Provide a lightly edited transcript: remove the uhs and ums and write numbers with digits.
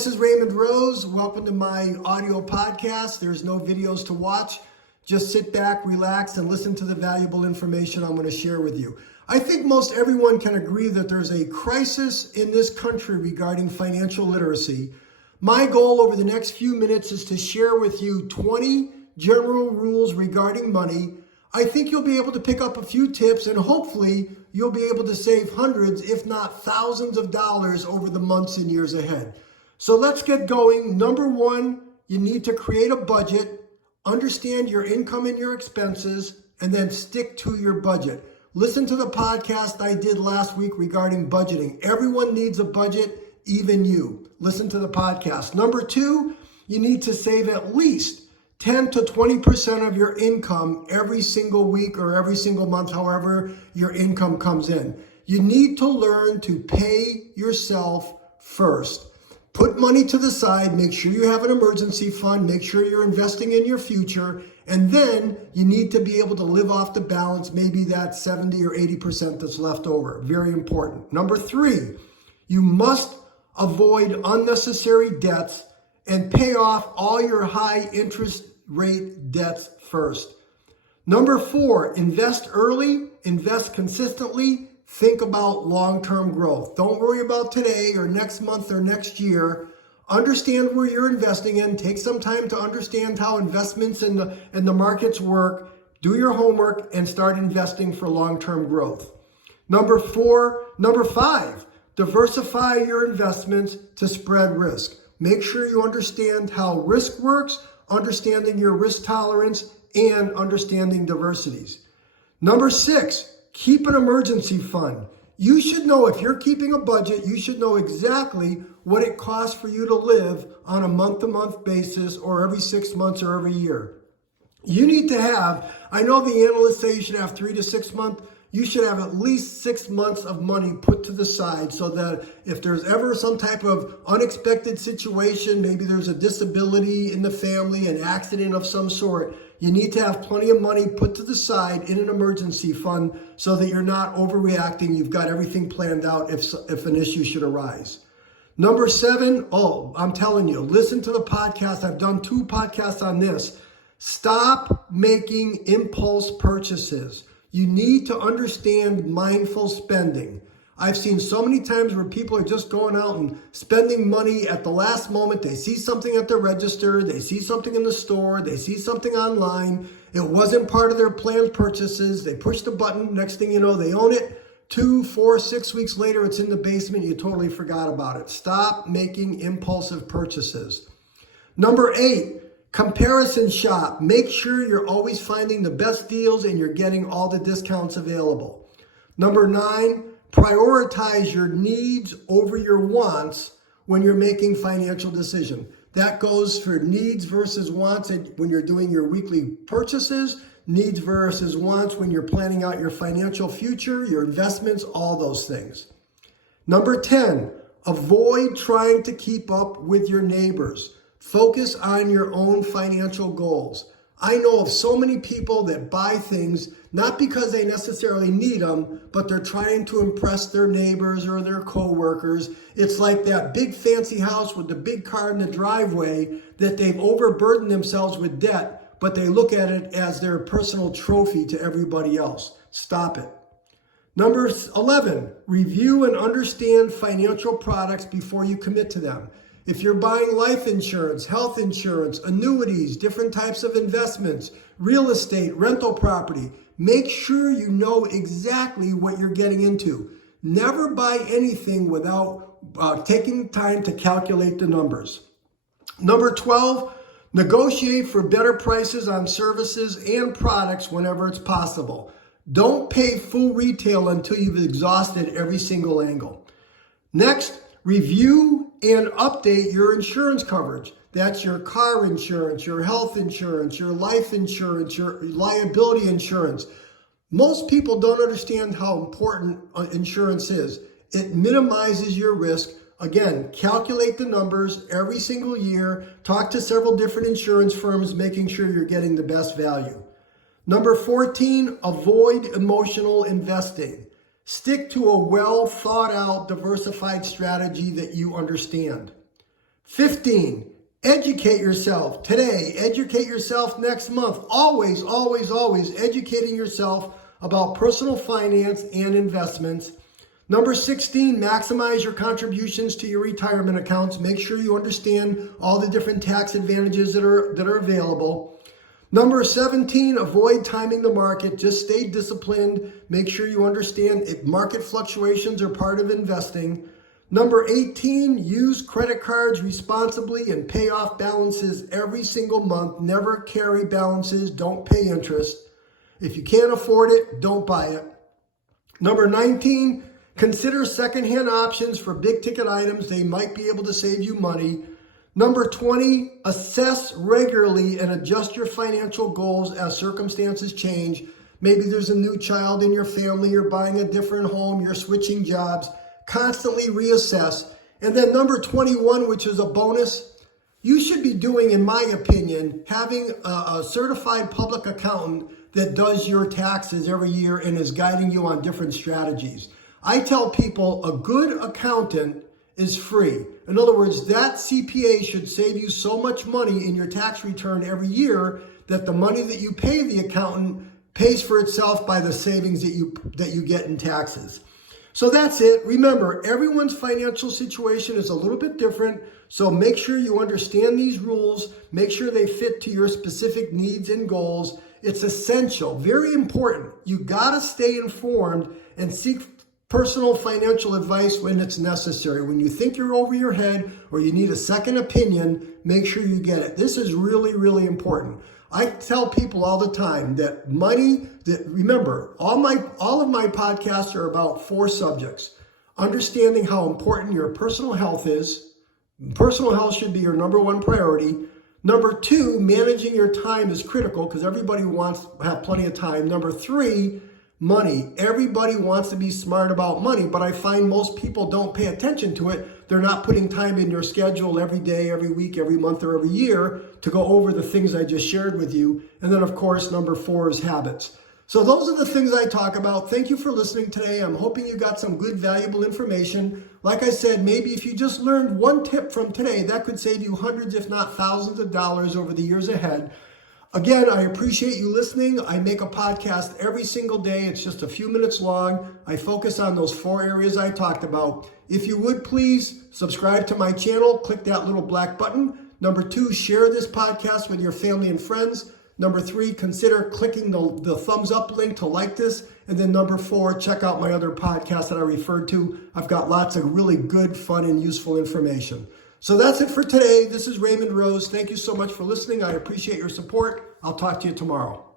this is Raymond Rose. Welcome to my audio podcast. There's no videos to watch. Just sit back, relax, and listen to the valuable information I'm going to share with you. I think most everyone can agree that there's a crisis in this country regarding financial literacy. My goal over the next few minutes is to share with you 20 general rules regarding money. I think you'll be able to pick up a few tips, and hopefully you'll be able to save hundreds, if not thousands of dollars over the months and years ahead. So let's get going. Number one, you need to create a budget, understand your income and your expenses, and then stick to your budget. Listen to the podcast I did last week regarding budgeting. Everyone needs a budget, even you. Listen to the podcast. Number two, you need to save at least 10 to 20% of your income every single week or every single month, however your income comes in. You need to learn to pay yourself first. Put money to the side, make sure you have an emergency fund, make sure you're investing in your future, and then you need to be able to live off the balance, maybe that 70 or 80% that's left over. Very important. Number three, you must avoid unnecessary debts and pay off all your high interest rate debts first. Number four, invest early, invest consistently, think about long-term growth. Don't worry about today or next month or next year. Understand where you're investing in. Take some time to understand how investments and the markets work. Do your homework and start investing for long-term growth. Number five, diversify your investments to spread risk. Make sure you understand how risk works, understanding your risk tolerance, and understanding diversities. Number six, keep an emergency fund. You should know, if you're keeping a budget, you should know exactly what it costs for you to live on a month-to-month basis or every 6 months or every year. You need to have, I know the analysts say you should have 3 to 6 months. You should have at least 6 months of money put to the side so that if there's ever some type of unexpected situation, maybe there's a disability in the family, an accident of some sort, you need to have plenty of money put to the side in an emergency fund so that you're not overreacting. You've got everything planned out if an issue should arise. Number seven, I'm telling you, listen to the podcast. I've done 2 podcasts on this. Stop making impulse purchases. You need to understand mindful spending. I've seen so many times where people are just going out and spending money at the last moment. They see something at the register, they see something in the store, they see something online. It wasn't part of their planned purchases. They push the button, next thing you know, they own it. 2, 4, 6 weeks later, it's in the basement. You totally forgot about it. Stop making impulsive purchases. Number 8, comparison shop. Make sure you're always finding the best deals and you're getting all the discounts available. Number 9, prioritize your needs over your wants when you're making financial decisions. That goes for needs versus wants when you're doing your weekly purchases, needs versus wants when you're planning out your financial future, your investments, all those things. Number 10, avoid trying to keep up with your neighbors. Focus on your own financial goals. I know of so many people that buy things not because they necessarily need them, but they're trying to impress their neighbors or their coworkers. It's like that big fancy house with the big car in the driveway that they've overburdened themselves with debt, but they look at it as their personal trophy to everybody else. Stop it. Number 11, review and understand financial products before you commit to them. If you're buying life insurance, health insurance, annuities, different types of investments, real estate, rental property, make sure you know exactly what you're getting into. Never buy anything without taking time to calculate the numbers. Number 12, negotiate for better prices on services and products whenever it's possible. Don't pay full retail until you've exhausted every single angle. Next, review and update your insurance coverage. That's your car insurance, your health insurance, your life insurance, your liability insurance. Most people don't understand how important insurance is. It minimizes your risk. Again, calculate the numbers every single year. Talk to several different insurance firms, making sure you're getting the best value. Number 14, avoid emotional investing. Stick to a well thought out, diversified strategy that you understand. 15, educate yourself today, educate yourself next month. Always, always, always educating yourself about personal finance and investments. Number 16, maximize your contributions to your retirement accounts. Make sure you understand all the different tax advantages that are available. Number 17, avoid timing the market. Just stay disciplined. Make sure you understand if market fluctuations are part of investing. Number 18, use credit cards responsibly and pay off balances every single month. Never carry balances. Don't pay interest. If you can't afford it, don't buy it. Number 19, consider secondhand options for big ticket items. They might be able to save you money. Number 20, assess regularly and adjust your financial goals as circumstances change. Maybe there's a new child in your family, you're buying a different home, you're switching jobs. Constantly reassess. And then number 21, which is a bonus, you should be doing, in my opinion, having a certified public accountant that does your taxes every year and is guiding you on different strategies. I tell people a good accountant is free. In other words, that CPA should save you so much money in your tax return every year that the money that you pay the accountant pays for itself by the savings that you get in taxes. So that's it. Remember, everyone's financial situation is a little bit different. So make sure you understand these rules. Make sure they fit to your specific needs and goals. It's essential, very important. You got to stay informed and seek personal financial advice when it's necessary. When you think you're over your head or you need a second opinion, make sure you get it. This is really, really important. I tell people all the time that remember, all of my podcasts are about 4 subjects. Understanding how important your personal health is. Personal health should be your number 1 priority. Number 2, managing your time is critical because everybody wants to have plenty of time. Number 3, money. Everybody wants to be smart about money, but I find most people don't pay attention to it. They're not putting time in your schedule every day, every week, every month, or every year to go over the things I just shared with you. And then, of course, number 4 is habits. So those are the things I talk about. Thank you for listening today. I'm hoping you got some good, valuable information. Like I said, maybe if you just learned one tip from today, that could save you hundreds, if not thousands of dollars over the years ahead. Again, I appreciate you listening. I make a podcast every single day. It's just a few minutes long. I focus on those 4 areas I talked about. If you would please subscribe to my channel, click that little black button. Number 2, share this podcast with your family and friends. Number 3, consider clicking the thumbs up link to like this. And then number 4, check out my other podcasts that I referred to. I've got lots of really good, fun, and useful information. So that's it for today. This is Raymond Rose. Thank you so much for listening. I appreciate your support. I'll talk to you tomorrow.